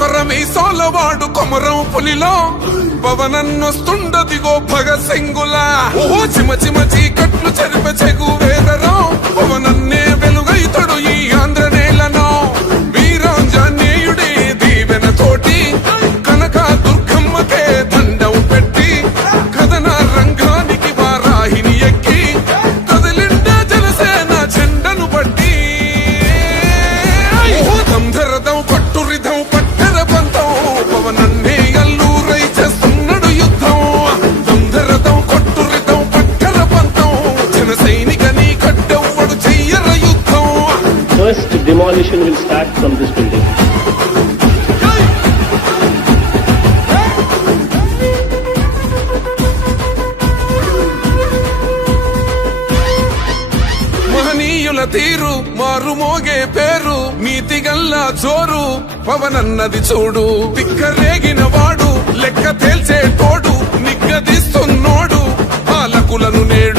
కొర్ర మీసాలవాడు కొమరం పులిలో పవనన్నొస్తుండదిగో భగత్ సింగులా ఓ చిమ చిమ చీకట్లు చెరిపే చెగు వేదరో పవనన్నే వెలుగైతడు ఈ ఆంధ్ర నేలను వీరాంజనేయుడి దీవెన తోటి కనక దుర్గమ్మకే దండం పెట్టి కథన రంగానికి వారాహిని ఎక్కి కదిలిండ జనసేన జెండను బట్టి దంధరదం పట్టురిధం పట్టర పంతం పవనన్నే అల్లూరై చేస్తున్నాడు యుద్ధం దంధరదం కొట్టురిధం పట్టర పంతం జన సైనిక నీ కడ్డెవ్వడు చెయ్యర యుద్ధం. First demolition will start from this building. మహనీయుల తీరు మారుమోగే పేరు నీతిగల్లా జోరు పవనన్నది చూడు తిక్కరేగిన వాడు లెక్క తేల్చే తోడు నిగ్గదీస్తున్నోడు పాలకులను నేడు